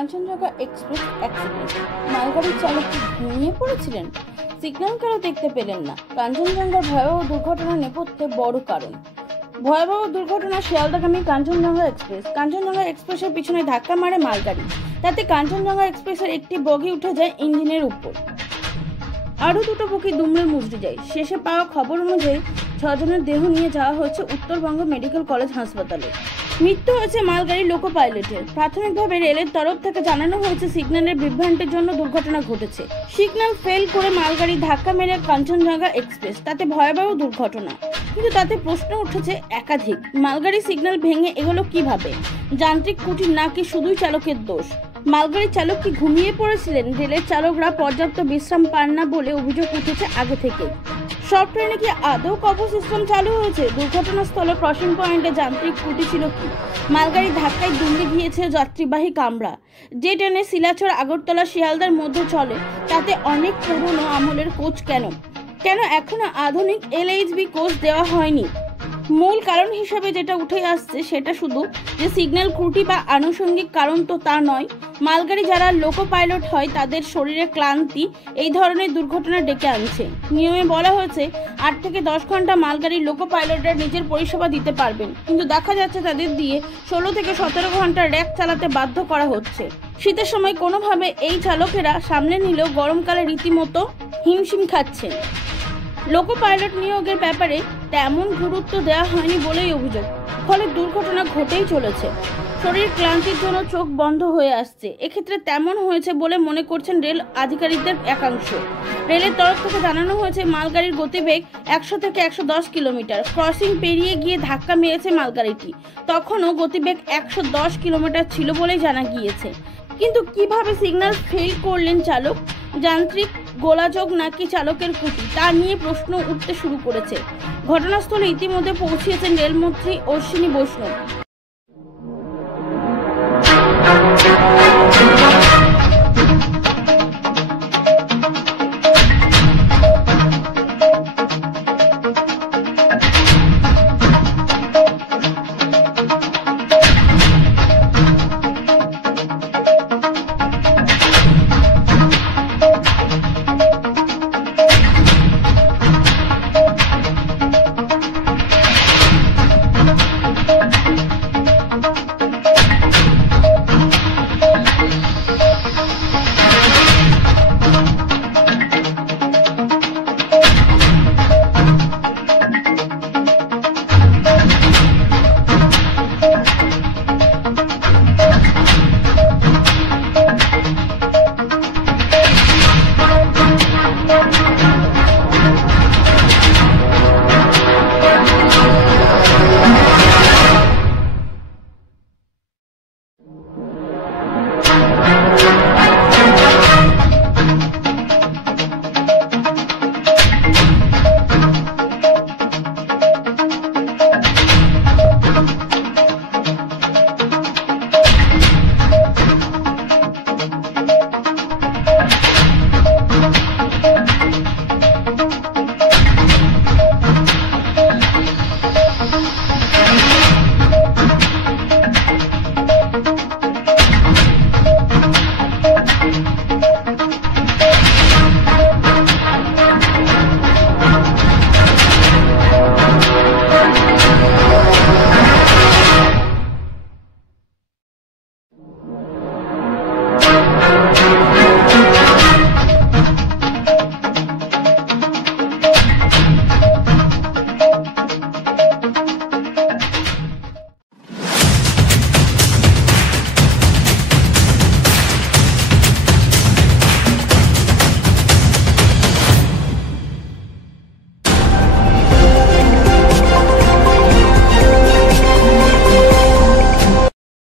Kanchenjunga express accident, মালগাড়ির চালক কি ঘুমিয়ে পড়েছিলেন? সিগন্যাল কেন দেখতে পেলেন না? কাঞ্চনজঙ্ঘার ভয়াবহ দুর্ঘটনার নেপথ্যে বড় কারণ। ভয়াবহ দুর্ঘটনা শিয়ালদাগামী কাঞ্চনজঙ্ঘা এক্সপ্রেস। কাঞ্চনজঙ্ঘা এক্সপ্রেসের পিছনে ধাক্কা মারে মালগাড়ি। তাতে কাঞ্চনজঙ্ঘা এক্সপ্রেসের একটি বগি উঠে যায় ইঞ্জিনের উপর। আরও দুটো বগি দুমড়ে মুচড়ে যায়। শেষে পাওয়া খবর অনুযায়ী 6 জনের দেহ নিয়ে যাওয়া হয়েছে উত্তরবঙ্গ মেডিকেল কলেজ হাসপাতালে। মৃত্যু হয়েছে মালগাড়ির লোকো পাইলটের। প্রাথমিকভাবে রেলের তরফ থেকে জানানো হয়েছে সিগন্যালের বিভ্রান্তির জন্য দুর্ঘটনা ঘটেছে। সিগন্যাল ফেল করে মালগাড়ি ধাক্কা মেরে কাঞ্চনজঙ্ঘা এক্সপ্রেস, তাতে ভয়াবহ দুর্ঘটনা। কিন্তু তাতে প্রশ্ন উঠেছে একাধিক। মালগাড়ি সিগন্যাল ভেঙে এগুলো কিভাবে? যান্ত্রিক ত্রুটি নাকি শুধুই চালকের দোষ? মালগাড়ির চালক কি ঘুমিয়ে পড়েছিলেন? রেলের চালকরা পর্যাপ্ত বিশ্রাম পান না বলে অভিযোগ উঠেছে আগে থেকে। সব ট্রেনে কি আদৌ কভার সিস্টেম চালু হয়েছে? দুর্ঘটনাস্থলে ক্রসিং পয়েন্টে যান্ত্রিক ত্রুটি ছিল কি? মালগাড়ির ধাক্কায় দুমড়ে গিয়েছে যাত্রীবাহী কামরা। যে ট্রেনে শিলাচর আগরতলা শিয়ালদার মধ্যে চলে তাতে অনেক পুরনো আমলের কোচ কেন এখনো আধুনিক LHB কোচ দেওয়া হয়নি? মূল কারণ হিসেবে যেটা উঠে আসছে সেটা শুধু যে সিগন্যাল ত্রুটি বা আনুষঙ্গিক কারণ তো তা নয়। মালগাড়ি যারা লোকো পাইলট হয় তাদের শরীরে ক্লান্তি এই ধরনের দুর্ঘটনা ডেকে আনছে। নিয়মে বলা হয়েছে 8 থেকে 10 ঘন্টা মালগাড়ির লোকো পাইলটরা নিজের পরিষেবা দিতে পারবেন, কিন্তু দেখা যাচ্ছে তাদের দিয়ে 16 থেকে 17 ঘন্টা র্যাক চালাতে বাধ্য করা হচ্ছে। শীতের সময় কোনোভাবে এই চালকেরা সামলে নিলেও গরমকালে রীতিমতো হিমশিম খাচ্ছেন। লোকো পাইলট নিয়োগের ব্যাপারে তেমন গুরুত্ব দেওয়া হয়নি বলেই অভিযোগ। ফলে দুর্ঘটনা ঘটেই চলেছে। শরীর ক্লান্তির জন্য চোখ বন্ধ হয়ে আসছে। এক্ষেত্রে তেমন হয়েছে বলে মনে করছেন রেল আধিকারিকদের একাংশ। রেলের তরফ থেকে জানানো হয়েছে মালগাড়ির গতিবেগ 100 থেকে 110 কিলোমিটার। ক্রসিং পেরিয়ে গিয়ে ধাক্কা মেরেছে মালগাড়িটি। তখনও গতিবেগ 110 কিলোমিটার ছিল বলেই জানা গিয়েছে। কিন্তু কিভাবে সিগন্যাল ফেল করলেন চালক? যান্ত্রিক গোলাযোগ নাকি চালকের ত্রুটি, তা নিয়ে প্রশ্ন উঠতে শুরু করেছে। ঘটনাস্থলে ইতিমধ্যে পৌঁছিয়েছেন রেলমন্ত্রী অশ্বিনী বৈষ্ণব।